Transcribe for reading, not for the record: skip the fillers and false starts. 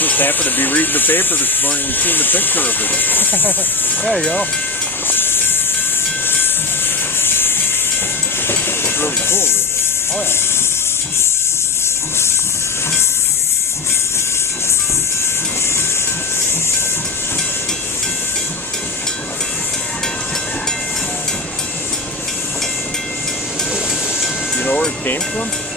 Just happened to be reading the paper this morning and seen the picture of it. There you go. It's really cool, isn't it? Oh yeah. You know where it came from?